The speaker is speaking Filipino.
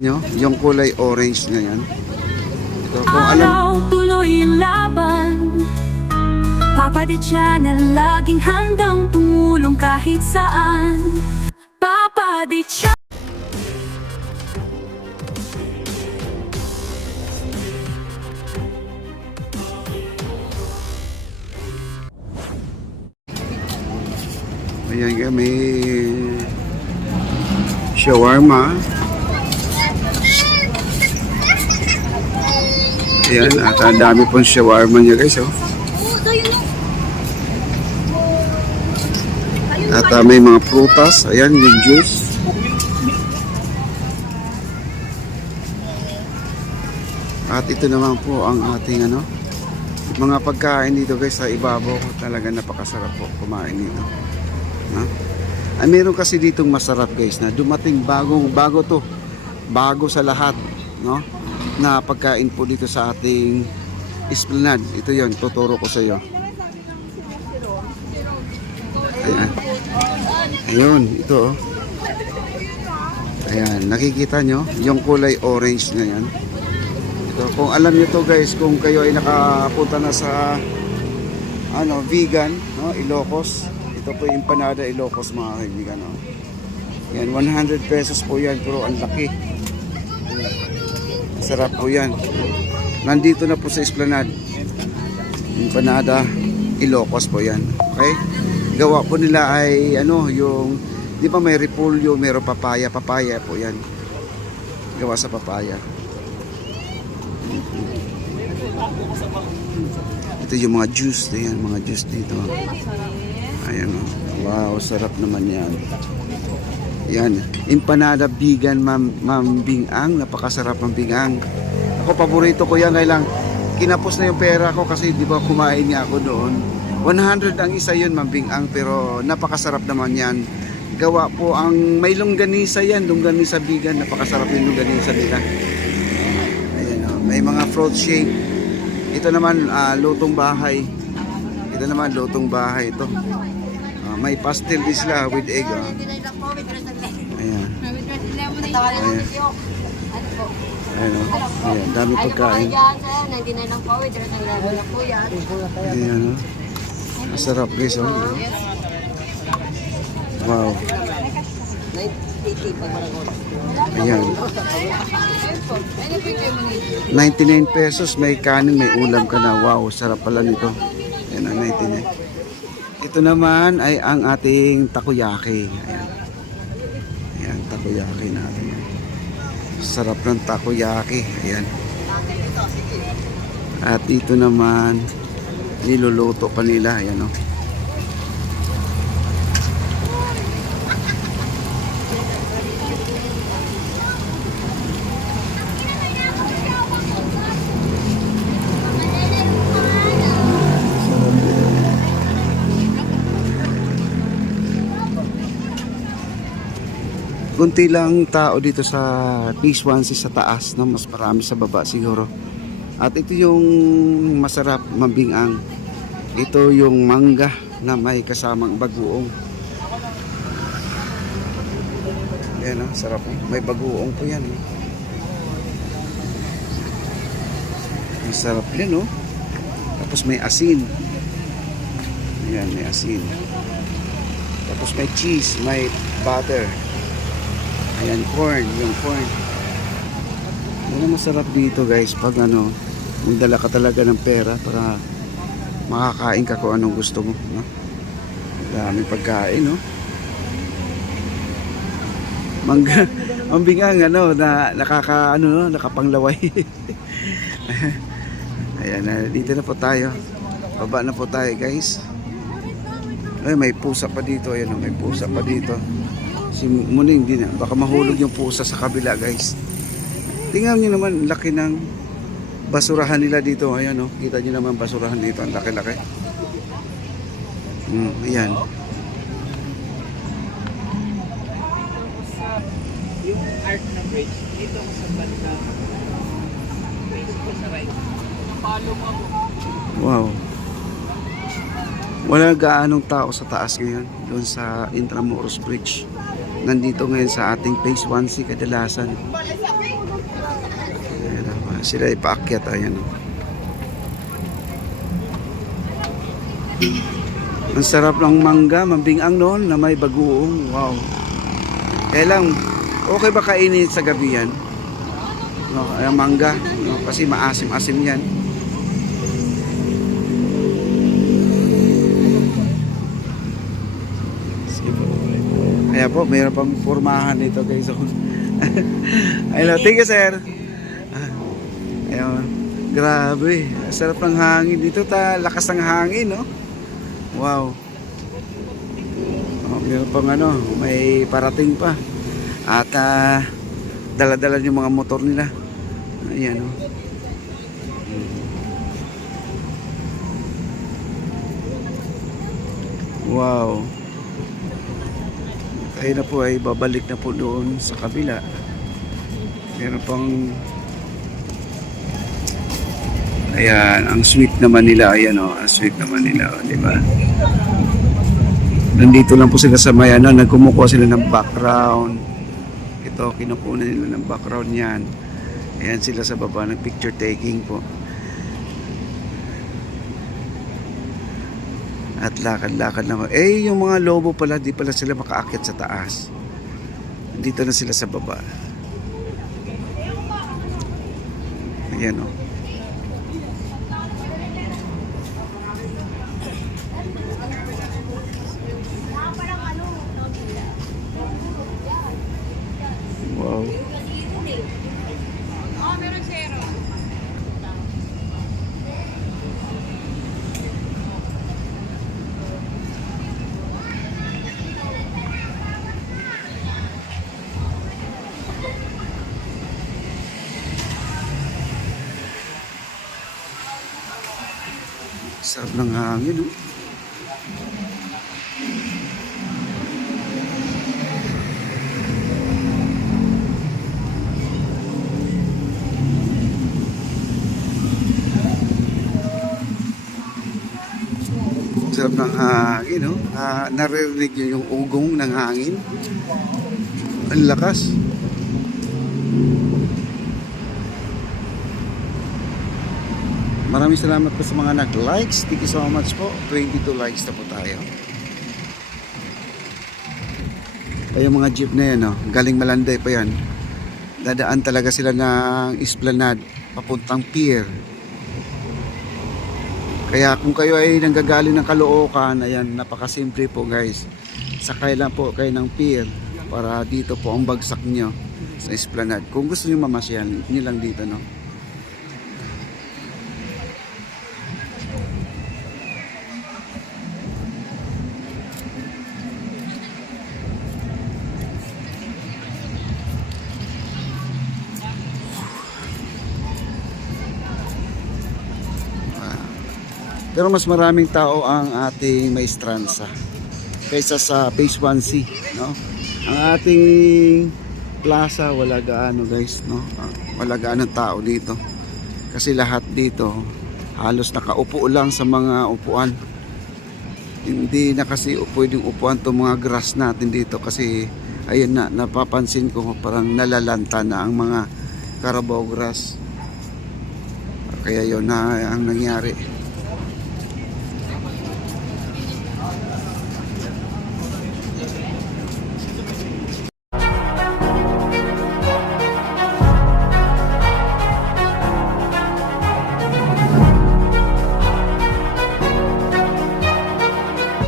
Nyo, yung kulay orange na yan. So, kung alam, tuloy ang laban. Papa the Channel, laging handang tumulong kahit saan. Papa the Channel. ayan nga, may shawarma. Ayan, at ang dami pong shawarma niya guys, oh. At may mga prutas, ayan, yung juice. At ito naman po ang ating mga pagkain dito guys sa ibabaw. Talaga napakasarap po kumain dito. No? Ay, meron kasi ditong masarap guys na dumating bago sa lahat, no? Na pagkain po dito sa ating Esplanade. Ito yon, tuturo ko sa iyo. Ayan. Ayun, ito oh. Ayan, nakikita nyo yung kulay orange na yan. Ito, kung alam nyo to guys, kung kayo ay nakapunta na sa vegan, no, Ilocos. Ito po yung empanada Ilocos mga kaibigan, no? Yan, 100 pesos po yan, pero ang laki. Sarap po yan. Nandito na po sa Esplanade. Empanada Ilocos po yan. Okay? Gawa po nila ay yung, di ba may repolyo, mayroong papaya po yan. Gawa sa papaya. Ito yung mga juice, yan, mga juice dito. Ayan, oh. Wow, sarap naman yan. Yan, empanada vegan Ma'am Bingang, napakasarap ng bingang. Ako paborito ko yan, kailang kinapos na yung pera ko kasi di ba kumain niya ako doon. 100 ang isa yun Ma'am Bingang, pero napakasarap naman yan. Gawa po ang may longganisa yan, longganisa vegan, napakasarap yung longganisa nila. Ayan, oh. May mga fruit shake. Ito naman lutong bahay. Ito naman lutong bahay ito. May pastel din sila with egg. Ayan. Ayan. Ayan, dami pagkain. Ayan, oh. Masarap guys, oh. Wow. Ayan. 99 pesos, may kanin, may ulam ka na. Wow, sarap pala nito. Ayan, 99. Ito naman ay ang ating takoyaki. Ayan. Ayan, takoyaki natin. Sarap ng takoyaki. Ayan. At ito naman, niluluto pa nila. Ayan, oh. Kunti lang tao dito sa Phase 1C sa taas, no? Mas marami sa baba siguro. At ito yung masarap, Ma'am Bingang. Ito yung mangga na may kasamang bagoong. Ayan, oh, sarap. May bagoong po yan. Masarap yan, oh. Tapos may asin. Ayan, may asin. Tapos may cheese, may butter. Ayan, corn, yung corn. Ano masarap dito guys pag magdala ka talaga ng pera para makakain ka kung anong gusto mo, no? Dami pagkain, no? Mangga, Ma'am Bingang na nakapanglaway. Ayan, dito na po tayo. Baba na po tayo guys. Ay, may pusa pa dito. Ayan, may pusa pa dito. Si Muning din, baka mahulog yung pusa sa kabila guys. Tingnan nyo naman, laki ng basurahan nila dito. Ayan, oh, kita nyo naman basurahan dito, ang laki-laki. Ayan. Yung art ng bridge, dito ko sa banda. Bridge ko sa right. Follow mo ako. Wow. Wala gaanong tao sa taas ngayon, doon sa Intramuros Bridge. Nandito ngayon sa ating Phase 1C kadalasan. Ayan, sila ipaakyat. Ayan. Ang sarap ng mangga, mambingang noon na may bagoong. Wow. Kaya lang, okay ba kainin sa gabi yan? No, ang mangga, no, kasi maasim-asim yan. Kaya po, mayroon pang formahan dito guys. Hello, thank you sir. Ayun, grabe, sarap ng hangin dito, lakas ng hangin, no? Wow. Oh, meron pang ano, may parating pa. At dala-dala yung mga motor nila. Ayan, oh. Wow. Kaya na po ay babalik na po doon sa kabila. Meron pang ayan, ang sweet naman nila. Ayan o, ang sweet naman nila, di ba? Nandito lang po sila sa mayanan, nagkumukuha sila ng background. Ito, kinukuha nila ng background yan. Ayan sila sa baba, ng picture taking po. At lakad-lakad naman. Eh, yung mga lobo pala, di pala sila makaakyat sa taas. Dito na sila sa baba. Ayan o. Wow. Sarap ng hangin, no? Sarap ng hangin, no? Naririnig nyo yung ugong ng hangin. Ang lakas. Maraming salamat po sa mga nag-likes. Thank you so much po. 22 likes na po tayo. Ay, yung mga jeep na yan, no? Galing Malanday pa yan. Dadaan talaga sila ng Esplanade papuntang pier. Kaya kung kayo ay nanggagaling ng Caloocan, ayan, napakasimple po guys. Sakay lang po kayo ng pier para dito po ang bagsak nyo sa Esplanade. Kung gusto nyo mamasyal, nyo lang dito, no? Pero mas maraming tao ang ating Maestranza kaysa sa Phase 1C, no? Ang ating plaza wala gaano guys, no? Wala gaano tao dito. Kasi lahat dito halos nakaupo lang sa mga upuan. Hindi na kasi pwedeng upuan to mga grass natin dito kasi ayun na, napapansin ko parang nalalanta na ang mga Carabao grass. Kaya yun na ang nangyari.